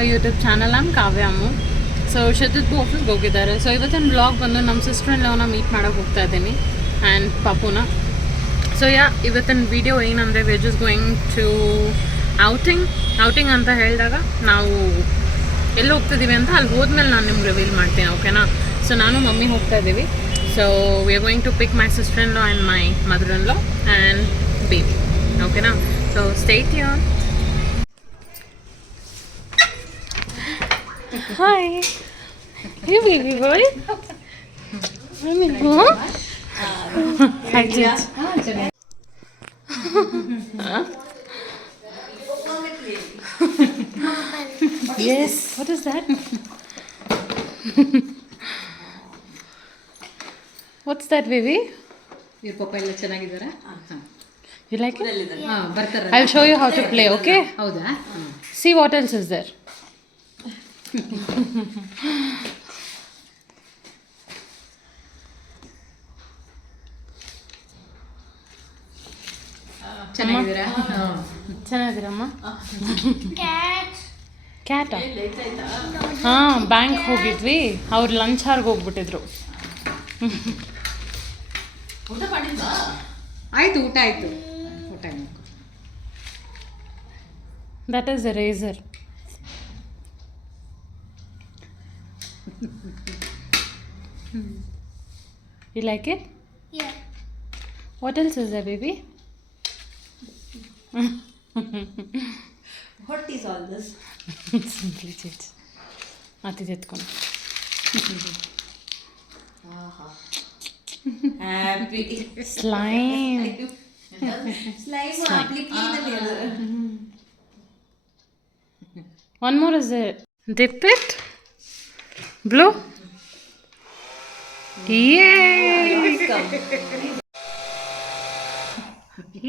our YouTube channel. I'm Kavyamu. So ಶತದ್ಬು ಆಫೀಸ್ಗೆ ಹೋಗಿದ್ದಾರೆ. ಸೊ ಇವತ್ತಿನ ಬ್ಲಾಗ್ ಬಂದು ನಮ್ಮ ಸಿಸ್ಟರ್ ಇನ್ ಲಾನ ಮೀಟ್ ಮಾಡೋಕೆ ಹೋಗ್ತಾ ಇದ್ದೀನಿ ಆ್ಯಂಡ್ ಪಾಪುನ. ಸೊ ಇವತ್ತಿನ ವಿಡಿಯೋ ಏನಂದರೆ we are just going to outing ಅಂತ ಹೇಳಿದಾಗ ನಾವು ಎಲ್ಲಿ ಹೋಗ್ತಿದ್ದೀವಿ ಅಂತ ಅಲ್ಲಿ ಹೋದ್ಮೇಲೆ ನಾನು ನಿಮ್ಗೆ ರಿವೀಲ್ ಮಾಡ್ತೀನಿ, ಓಕೆನಾ. ಸೊ ನಾನು ಮಮ್ಮಿ ಹೋಗ್ತಾ ಇದ್ದೀವಿ. So we are going to pick my sister in law and my mother in law and baby, ಓಕೆನಾ. So stay tune. Hi. Hey baby boy. Hi Jit. Yes. What is that? What's that baby? Your papa ಎಲ್ಲ ಚೆನ್ನಾಗಿದ್ದಾರೆ. You like it? ಹಾ ಬರ್ತಾರೆ. I'll show you how to play, okay? ಹೌದಾ? See what else is there. ಚೆನ್ನಾಗಿರಮ್ಮ. ಕ್ಯಾಟ ಹಾಂ, bank ಹೋಗಿದ್ವಿ, ಅವ್ರು lunch ಹಾರ್ಗೆ ಹೋಗ್ಬಿಟ್ಟಿದ್ರು. ಆಯ್ತು, ಊಟ ಆಯ್ತು. ಊಟ that is a racer. You like it? Yeah. What else is there, baby? What is all this? Simply chit. Ati jetkono. Happy. Slime. Slime apply clean alliya. One more is there. Dip it. Blow. Yay!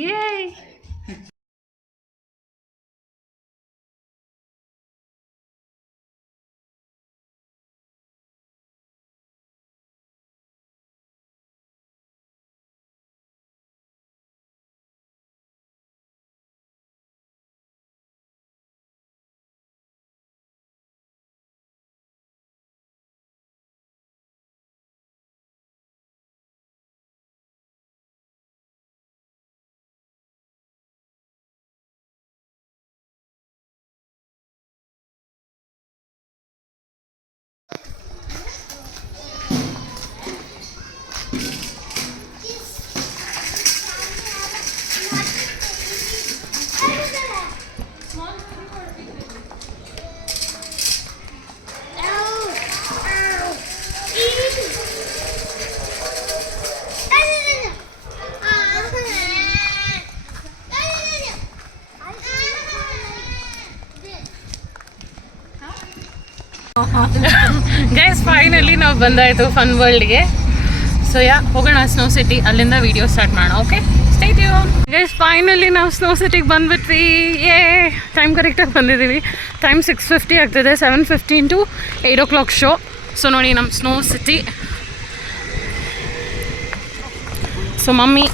Yay! Guys finally ನಾವು ಬಂದಾಯಿತು fun ವರ್ಲ್ಡ್ಗೆ. So ಹೋಗೋಣ snow city, ಅಲ್ಲಿಂದ video start ಮಾಡೋಣ, okay. Stay tune. Guys finally ನಾವು snow ಸಿಟಿಗೆ ಬಂದುಬಿಟ್ವಿ. Time ಕರೆಕ್ಟಾಗಿ ಬಂದಿದ್ದೀವಿ. Time 6:50 ಆಗ್ತಿದೆ. 7:15 to 8 o'clock show. So ನೋಡಿ ನಮ್ಮ ಸ್ನೋ ಸಿಟಿ. ಸೊ ಮಮ್ಮಿ,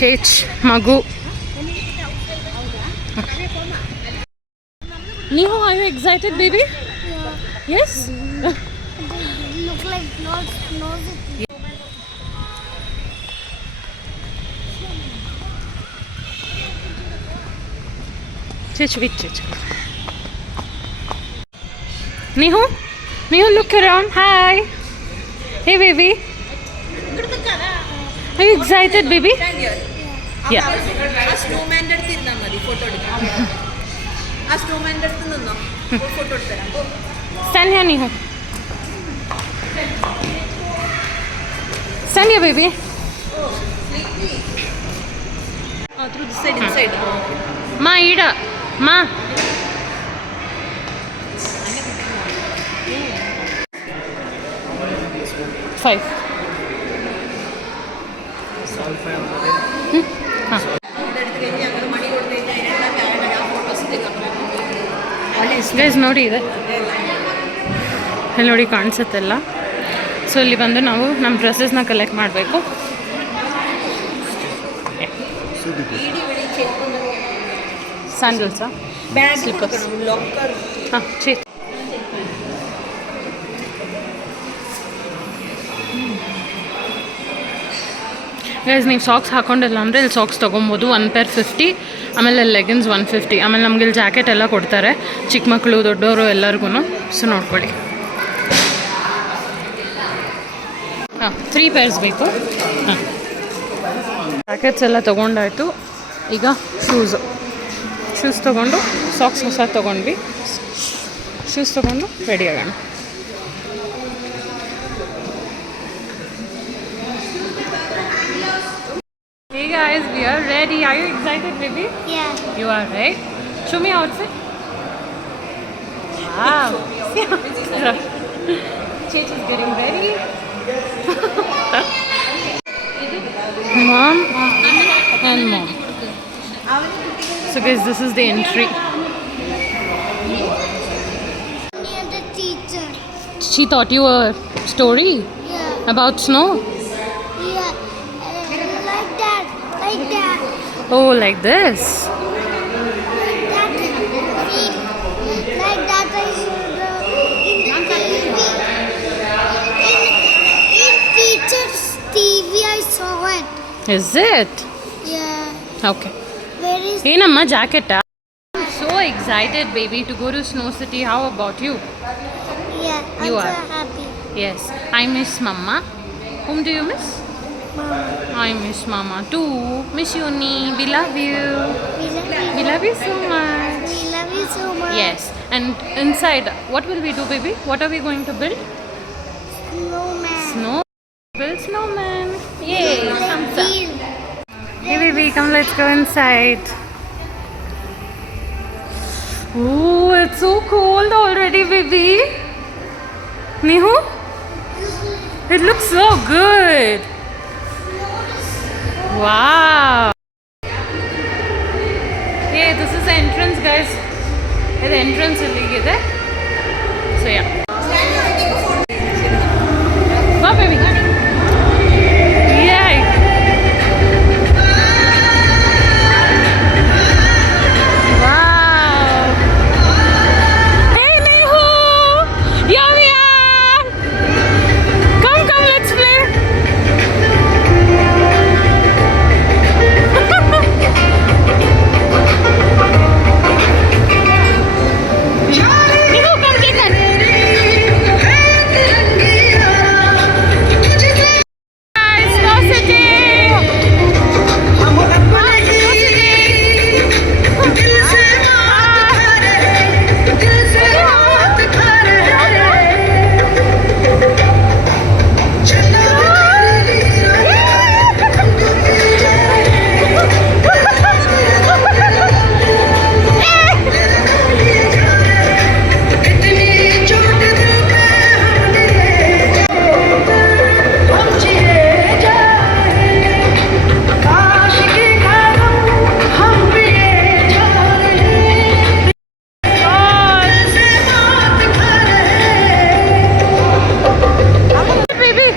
ಚೇಚ್, ಮಗು. Niho, are you excited, baby? Yeah. Yes? Look like nose. Chich. Niho, look around. Hi. Hey, baby. Are you excited, baby? Yeah. snowman എടുത്തിരുന്നാ മതി photo എടുക്കാൻ. ആ snowman എടുത്ത് നിന്നോ, photo എടുത്തരാം. Stand here, Niho. Stand here, baby. Through this side, inside. Ma, Ida. Ma. Five. Guys ನೋಡಿ ಇದೆ, ಇಲ್ಲಿ ನೋಡಿ ಕಾಣಿಸುತ್ತೆಲ್ಲ. So ಇಲ್ಲಿ ಬಂದು ನಾವು ನಮ್ಮ ಡ್ರೆಸ್ಸಸ್ನ ಕಲೆಕ್ಟ್ ಮಾಡಬೇಕು. ಸ್ಯಾಂಡಲ್ಸಾ ಬ್ಯಾಗ್ Slippers. ಲಾಕರ್ ಹಾಂ ಚೀ ಗೈಸ್ ನೀವು ಸಾಕ್ಸ್ ಹಾಕೊಂಡಿಲ್ಲ ಅಂದರೆ ಇಲ್ಲಿ ಸಾಕ್ಸ್ ತೊಗೊಬೋದು 1 ಪೇರ್ 50, ಆಮೇಲೆ ಲೆಗಿನ್ಸ್ 150, ಆಮೇಲೆ ನಮ್ಗೆ ಇಲ್ಲಿ ಜಾಕೆಟ್ ಎಲ್ಲ ಕೊಡ್ತಾರೆ ಚಿಕ್ಕ ಮಕ್ಕಳು ದೊಡ್ಡವರು ಎಲ್ಲರಿಗೂ. ಸೊ ನೋಡ್ಕೊಳ್ಳಿ. ಹಾಂ 3 ಪೇರ್ಸ್ ಬೇಕು. ಹಾಂ ಜಾಕೆಟ್ಸ್ ಎಲ್ಲ ತೊಗೊಂಡಾಯ್ತು. ಈಗ ಶೂಸ್ ತೊಗೊಂಡು ಸಾಕ್ಸ್ ಹೊಸ ತೊಗೊಂಡ್ವಿ. ಶೂಸ್ ತೊಗೊಂಡು ರೆಡಿ ಆಗೋಣ. Hey guys, we are ready. Are you excited, baby? Yeah. You are, right? Show me outfit. Wow. Chechi is getting ready. Mom and mom. So guys, this is the entry. Near the teacher. She taught you a story Yeah. about snow. Yeah. Like that. Like that. Oh, like this. Like that. Like that I showed in the TV. In teacher's TV I saw it. Is it? Yeah. Okay. Where is ಏನಮ್ಮ ಜಾಕೆಟಾ? I'm so excited, baby, to go to Snow City. How about you? Yeah, I'm You so are. happy. Yes, I miss Mama. Whom do you miss? Mama. I miss Mama too. Miss Yuni. We love you. We love you. We love you so much. We love you so much. Yes, and inside, what will we do, baby? What are we going to build? Snowman. Snow. Build snowman. Yay! Thumbs up. Wheel. Hey, baby, come. Let's go inside. Ooh, it's so cold already, baby. Nihu? It looks so good. Wow. Hey, this is the entrance, guys. The entrance illigide. So yeah. Wow, baby. Yay. Wow. Hey, Nehu. Here we are. Come, let's play. Nehu, come take that. Guys, Snow City. Snow baby.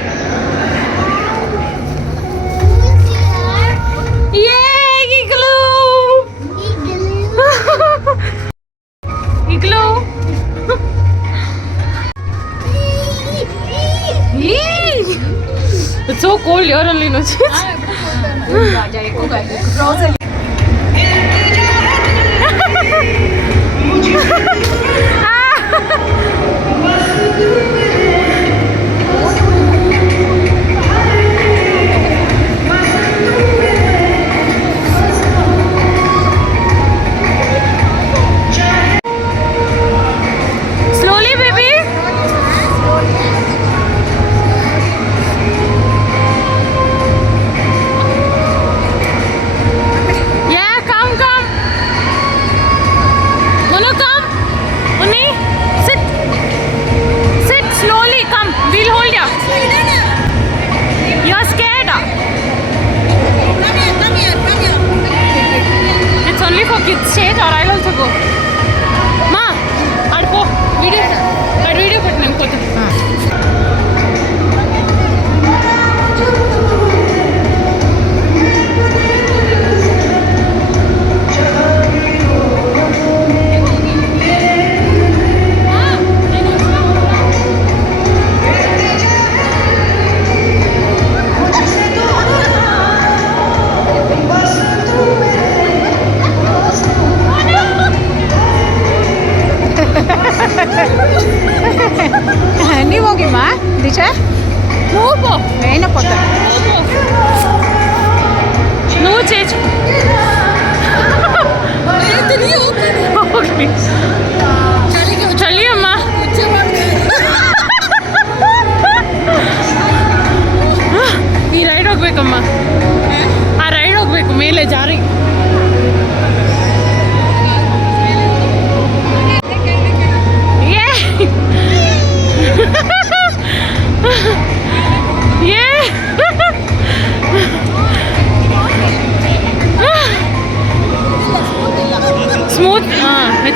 Yay, igloo! Igloo! Yay! It's so cold here only, no? Slowly, baby.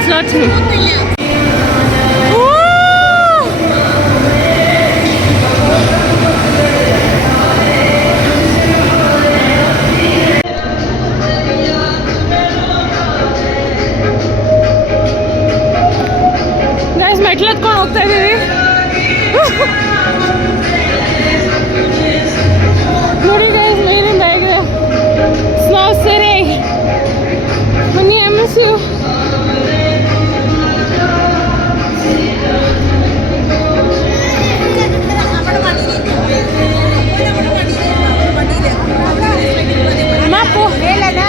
It's not true. Guys ಮೆಟ್ಲು ಹತ್ಕೊಂಡು ಹೋಗ್ತಾ ಇದೀವಿ. ನೋಡಿ guys ಮೇಲಿಂದ ಹೇಗಿದೆ snow city. ಬನ್ನಿ, I miss you. ಮಾಪು ಹೇಳಲ್ಲ.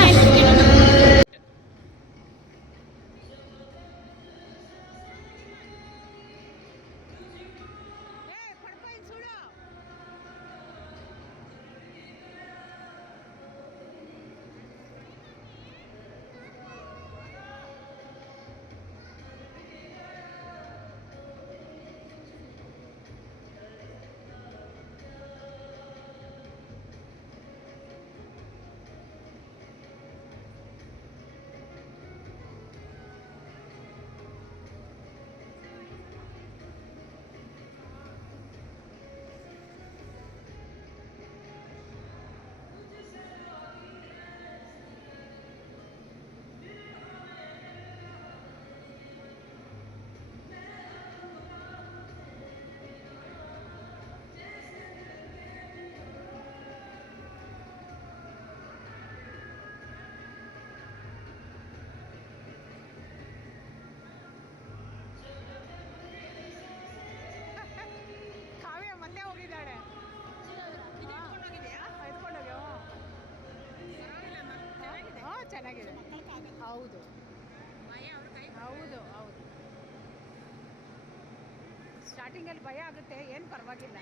ಚೆನ್ನಾಗಿದೆ. ಹೌದು ಹೌದು ಹೌದು. ಸ್ಟಾರ್ಟಿಂಗಲ್ಲಿ ಭಯ ಆಗುತ್ತೆ, ಏನು ಪರವಾಗಿಲ್ಲ.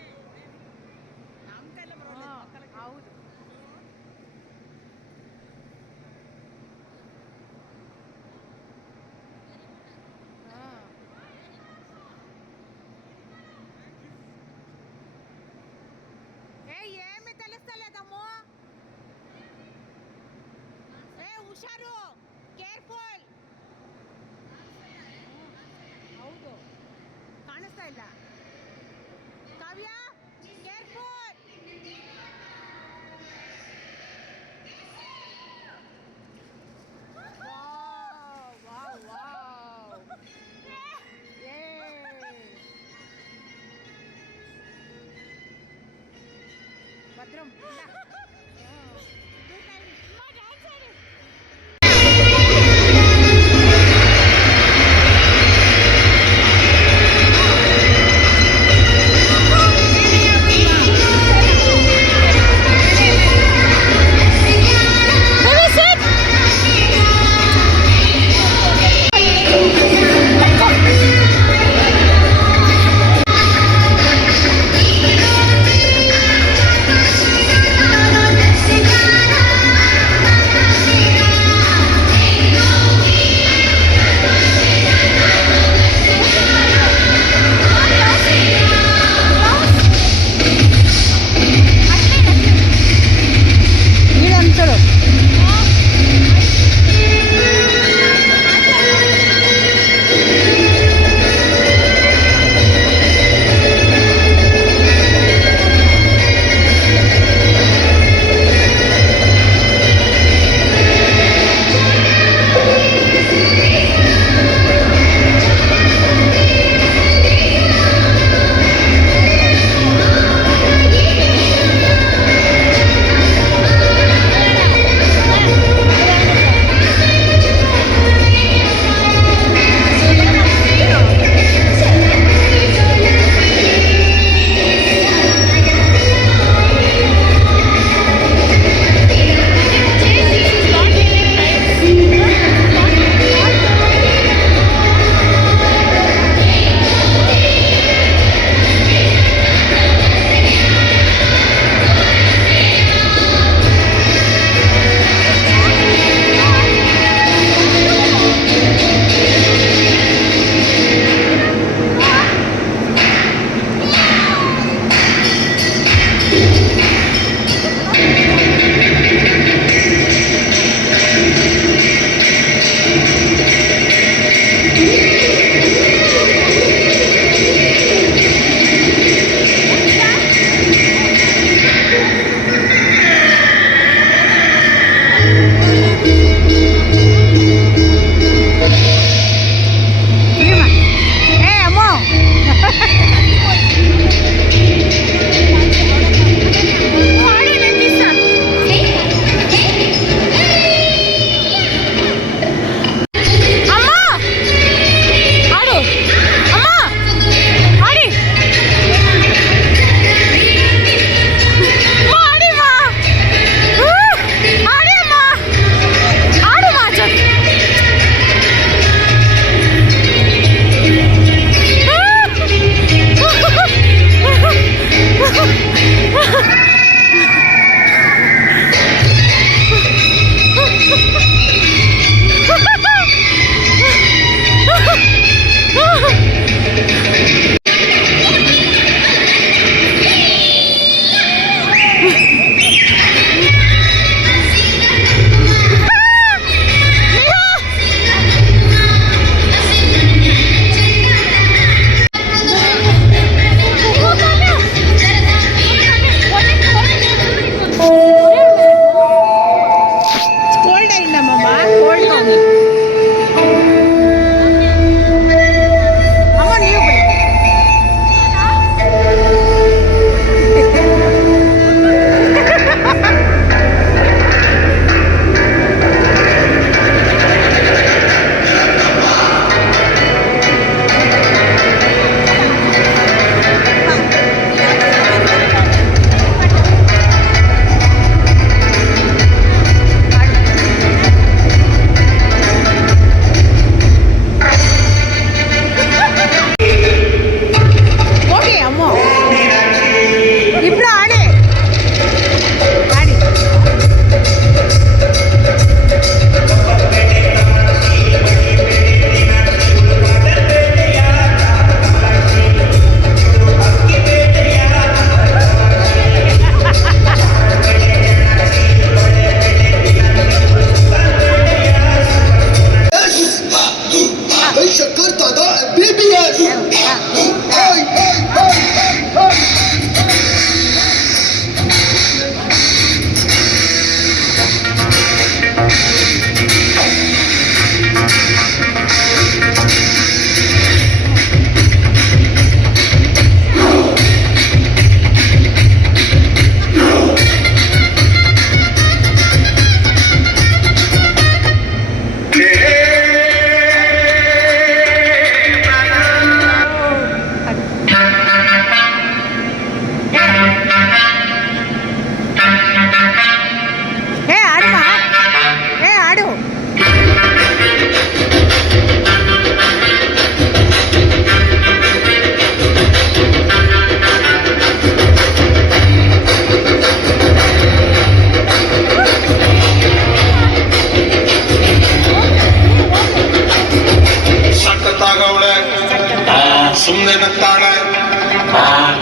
ಹೌದು. ఏమి తెలుస్తలేదమ్మో. ಹುಷಾರು, ಕೇರ್ಫುಲ್. ಹೌದು, ಕಾಣಿಸ್ತಾ ಇಲ್ಲ. Kavya, careful. Wow wow wow. ಭದ್ರಂ.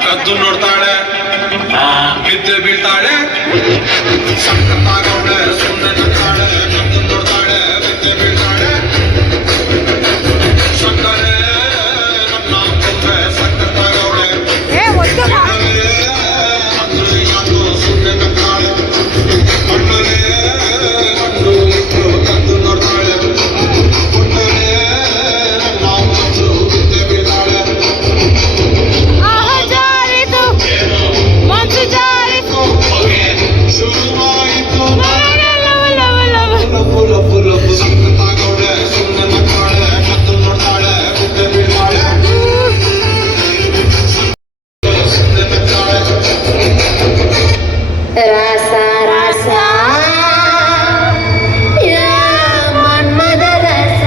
ಕದ್ದು ನೋಡ್ತಾಳೆ ಬಿದ್ದೆ ಬೀಳ್ತಾಳೆ ಸಕ್ಕತ್ತಾಗವಳೆ ಸುಮ್ಮನೆ ನಗ್ತಾಳೆ ಕದ್ದು ನೋಡ್ತಾಳೆ ಬಿದ್ದೆ ಬೀಳ್ತಾಳೆ ಸಕ್ಕರೆ ನನ್ನ ಕೊಟ್ರೆ ಸಕ್ಕತ್ತಾಗವಳೆ ಅಂದ್ರೆ ಯಾಕೋ ಸುಮ್ಮನೆ ನಗ್ತಾಳೆ ಕಣ್ಣರೆ ಕಣ್ಣು ಇಟ್ಟು ಕದ್ದು ನೋಡ್ತಾಳೆ ಕೊಟ್ಟರೆ ನನ್ನ ಕೊಟ್ಟು ಬಿದ್ದೆ ಬೀಳ್ತಾಳೆ ಶುರುವಾಯಿತು ಫುಲ್ ಸಕ್ಕತ್ತಾಗವಳೆ ಸುಮ್ಮನೆ ನಗ್ತಾಳೆ ಕದ್ದು ನೋಡ್ತಾಳೆ ಬಿದ್ದೆ ಬೀಳ್ತಾಳೆ ಸುಮ್ಮನೆ ನಗ್ತಾಳೆ ರಾಸ ರಾಸ ಮನ್ಮದ ರಸ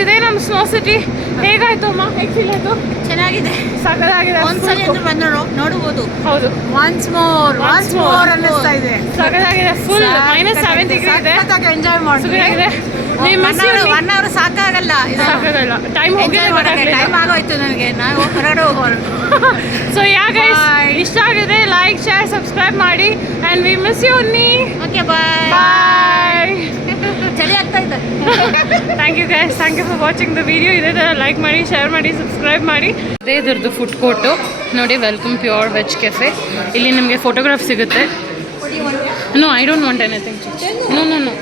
ಇದೇ ನಮ್ಮ ಸ್ನೋ ಸಿಟಿ. ಹೇಗಾಯ್ತು ಅಮ್ಮ? ಹೇಗೆ ಫೀಲ್ ಆಯ್ತು? ಚೆನ್ನಾಗಿದೆ, ಸಖತ್ತಾಗಿದೆ. ಒಂದ್ಸಲಿ ಅಂದ್ರೆ ಬಂದು ನೋಡಬಹುದು. ಹೌದು, ಒನ್ಸ್ ಮೋರ್ ಅನ್ನಿಸ್ತಾ ಇದೆ. ಸಖತ್ತಾಗಿದೆ. ಫುಲ್ -7 ಡಿಗ್ರಿ ಇದೆ. ಎಂಜಾಯ್ ಮಾಡ್ತೀವಿ. ಒನ್ ಅವರ್ ಸಾಕಾಗಲ್ಲ. ಟೈಮ್ ಟೈಮ್ ಆಗೋಯ್ತು ನನಗೆ. ನಾವು ಹೊರಗಡೆ ಹೋಗೋಣ. ಸೊ ಯಾ ಗೈಸ್, ಇಷ್ಟ ಆಗಿದೆ ಲೈಕ್ ಶೇರ್ ಸಬ್ಸ್ಕ್ರೈಬ್ ಮಾಡಿ. ಆ್ಯಂಡ್ ವಿ ಮಿಸ್ ಯು ಅನ್ನಿ. Okay, bye. ಬಾಯ್. ಚಳಿ ಆಗ್ತಾ ಇದೆ. Thank you guys, thank you for watching the video. ಇದೇ ಥರ ಲೈಕ್ ಮಾಡಿ, ಶೇರ್ ಮಾಡಿ, ಸಬ್ಸ್ಕ್ರೈಬ್ ಮಾಡಿ. ಅದೇ ಇದ್ರದ್ದು ಫುಡ್ ಕೋರ್ಟು ನೋಡಿ, ವೆಲ್ಕಮ್ ಪ್ಯೂರ್ ವೆಜ್ ಕೆಫೆ. ಇಲ್ಲಿ ನಿಮಗೆ ಫೋಟೋಗ್ರಾಫ್ ಸಿಗುತ್ತೆ. No, I don't want anything. No.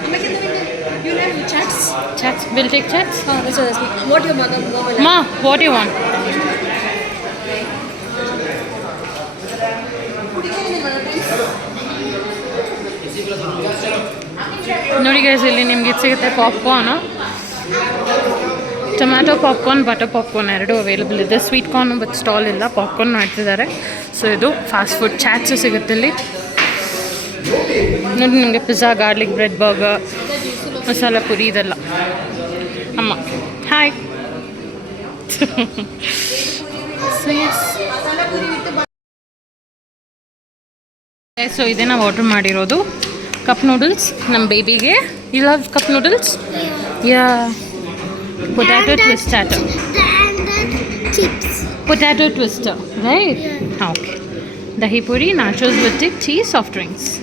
Chats. We'll take chats. What your mother? Ma, what do you want? ನೋಡಿ ಗೈಸ್, ಇಲ್ಲಿ ನಿಮ್ಗೆ ಇದು ಸಿಗುತ್ತೆ ಪಾಪ್ಕಾರ್ನು, ಟೊಮ್ಯಾಟೊ ಪಾಪ್ಕಾರ್ನ್, ಬಟರ್ ಪಾಪ್ಕಾರ್ನ್ ಎರಡೂ ಅವೈಲೇಬಲ್ ಇದೆ. ಸ್ವೀಟ್ ಕಾರ್ನ್ ಬಟ್ ಸ್ಟಾಲ್ ಇಲ್ಲ, ಪಾಪ್ಕಾರ್ನ್ ಮಾಡ್ತಿದ್ದಾರೆ. ಸೊ ಇದು ಫಾಸ್ಟ್ ಫುಡ್. ಚಾಟ್ಸು ಸಿಗುತ್ತೆ ಇಲ್ಲಿ ನೋಡಿ. ನಿಮಗೆ pizza, garlic bread, burger, masala Puri ಇದೆಲ್ಲ. ಅಮ್ಮ ಹಾಯ್. ಸೊ ಇದೇ ನಾವು ಆರ್ಡ್ರ್ ಮಾಡಿರೋದು ಕಪ್ ನೂಡಲ್ಸ್ ನಮ್ಮ ಬೇಬಿಗೆ. You love cup noodles? Yeah. Potato And twistato. And the chips. Potato twister, right? Yeah. Okay. Dahi puri, nachos with dip, tea, soft drinks.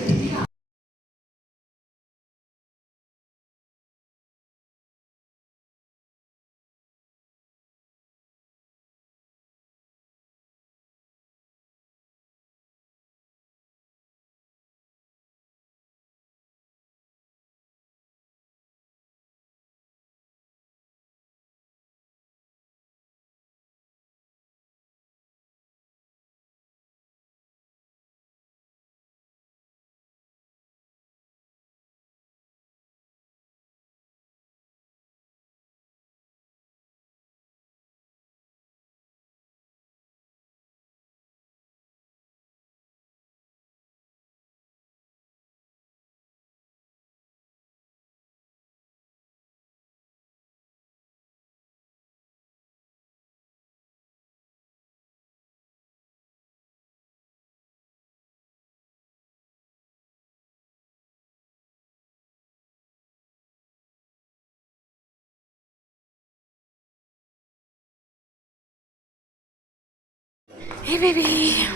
Hey baby,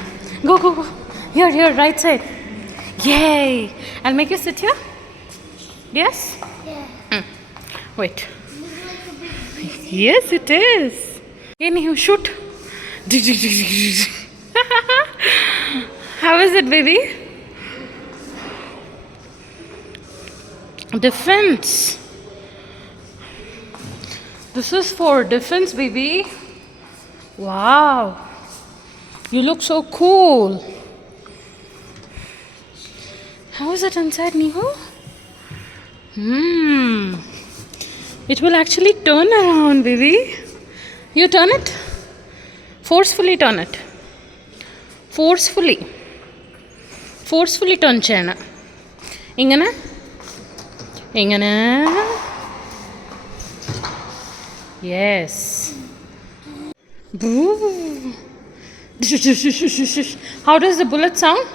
go go go. Here, right side. Yay! I'll make you sit here. Yes? Yeah. Wait. Yes, it is. Can you shoot? How is it, baby? Defense. This is for defense, baby. Wow. You look so cool. How is it inside, Nihu? It will actually turn around, baby. You turn it. Forcefully turn it. Forcefully turn cheyana. Ingana. Yes. Boo. How does the bullet sound?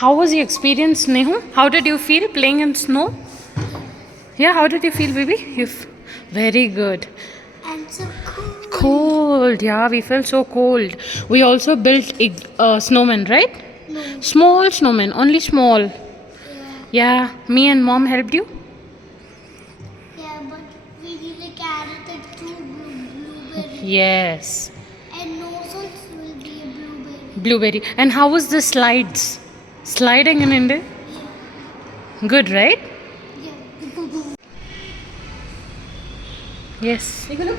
How was your experience, Nehu? How did you feel playing in snow? Yeah, how did you feel, baby? Very good. And so cool. Cold, yeah, we felt so cold. We also built snowmen, right? No. Small snowmen, only small. Yeah. Yeah, me and mom helped you. Yeah, but we need a carrot and two blueberries. Yes, And no sauce will be a blueberry. blueberry. And how was the slides? Sliding in India? Good, right? Yeah. Yes. Take a look.